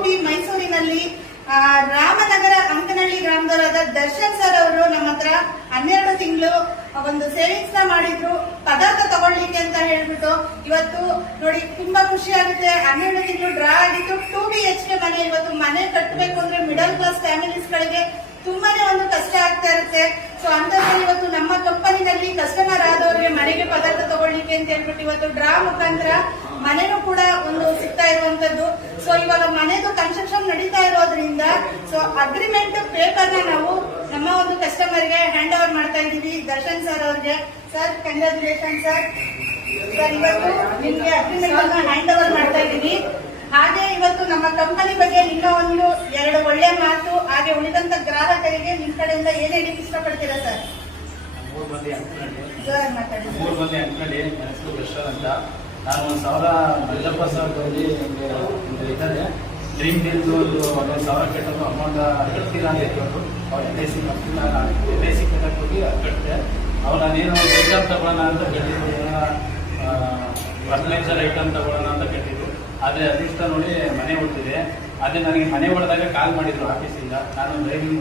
2B ಮೈಸೂರಿನಲ್ಲಿ Ramanagara Ankanahalli ಗ್ರಾಮದವರಾದ Darshan sir ಅವರು ನಮ್ಮ ಹತ್ರ 12 ತಿಂಗಳು ಒಂದು ಸೇವಿಂಗ್ಸ್ ನ ಮಾಡಿದ್ರು ಪದಾರ್ಥ ತಗೊಳ್ಳಿಕ್ಕೆ ಅಂತ ಹೇಳ್ಬಿಟ್ಟು. ಇವತ್ತು ನೋಡಿ ತುಂಬಾ ಖುಷಿ ಆಗುತ್ತೆ. 12 ತಿಂಗಳು ಡ್ರಾ ಆಗಿತ್ತು. 2BHK ಮನೆ. ಇವತ್ತು ಮನೆ ಕಟ್ಟಬೇಕು ಅಂದ್ರೆ ಮಿಡಲ್ ಕ್ಲಾಸ್ ಫ್ಯಾಮಿಲೀಸ್ ಗಳಿಗೆ ತುಂಬಾನೇ ಒಂದು ಕಷ್ಟ ಆಗ್ತಾ ಇರುತ್ತೆ. ಸೊ ಅಂತಂದ್ರೆ ಇವತ್ತು ನಮ್ಮ ಕಂಪನಿನಲ್ಲಿ ಕಸ್ಟಮರ್ ಆದವರಿಗೆ ಮನೆಗೆ ಪದಾರ್ಥ ತಗೊಳ್ಳಿಕ್ಕೆ ಅಂತ ಹೇಳ್ಬಿಟ್ಟು ಇವತ್ತು ಡ್ರಾ ಮುಖಾಂತರ ಮನೆನೂ ಕೂಡ ಒಂದು ಸಿಗ್ತಾ ಇರುವಂತದ್ದು. ಸೊ ಇವಾಗ ಮನೆದು ಕನ್ಸ್ಟ್ರಕ್ಷನ್ ನಡೀತಾ ಇರೋದ್ರಿಂದ ಸೊ ಅಗ್ರಿಮೆಂಟ್ ಪೇಪರ್ ನ ನಾವು ನಮ್ಮ ಒಂದು ಕಸ್ಟಮರ್ ಗೆ ಹ್ಯಾಂಡ್ ಓವರ್ ಮಾಡ್ತಾ ಇದೀವಿ ದರ್ಶನ್ ಸರ್ ಅವ್ರಿಗೆ. Sir congratulation sir. ಸರ್ ಇವತ್ತು ನಿಮ್ಗೆ ಅಗ್ರಿಮೆಂಟ್ ಅನ್ನ ಹ್ಯಾಂಡ್ ಓವರ್ ಮಾಡ್ತಾ ಇದೀವಿ. ಹಾಗೆ ಇವತ್ತು ನಮ್ಮ ಕಂಪನಿ ಬಗ್ಗೆ ಇನ್ನೂ ಒಂದು 2 ಒಳ್ಳೆ ಮಾತು, ಹಾಗೆ ಉಳಿದಂತ ಗ್ರಾಹಕರಿಗೆ ನಿಮ್ ಕಡೆಯಿಂದ ಏನ್ ಹೇಳಿಕ್ಕೆ ಇಷ್ಟಪಡ್ತೀರಾ ಸರ್? ನಾನು 1,000 ಮಲ್ಲಪ್ಪ ಸರ್ ಇದ್ದಾರೆ ಡ್ರೀಮ್ ಡೀಲ್ ಒಂದು 1,000 ಕಟ್ಟೋದು ಅಮೌಂಟ್ ಕಟ್ತೀರಾ ಅಂತ ಹೇಳ್ಕೊಂಡು ಅವ್ರು LIC ಕಟ್ತಿಲ್ಲ. LIC ಕಟ್ಟಕ್ಕೆ ಹೋಗಿ ಅದು ಕಟ್ಟಿದೆ. ಅವ್ರು ನಾನೇನು ಐಟಮ್ ತಗೊಳ್ಳೋಣ ಅಂತ ಕಟ್ಟಿದ್ದು, ಫರ್ನಿಚರ್ ಐಟಮ್ ತಗೊಳ್ಳೋಣ ಅಂತ ಕಟ್ಟಿದ್ದು. ಆದರೆ ಅದಿಷ್ಟ ನೋಡಿ ಮನೆ ಹೊಡ್ತಿದೆ. ಅದೇ ನನಗೆ ಮನೆ ಹೊಡೆದಾಗ ಕಾಲ್ ಮಾಡಿದ್ರು ಆಫೀಸಿಂದ. ನಾನು ಡ್ರೈವಿಂಗ್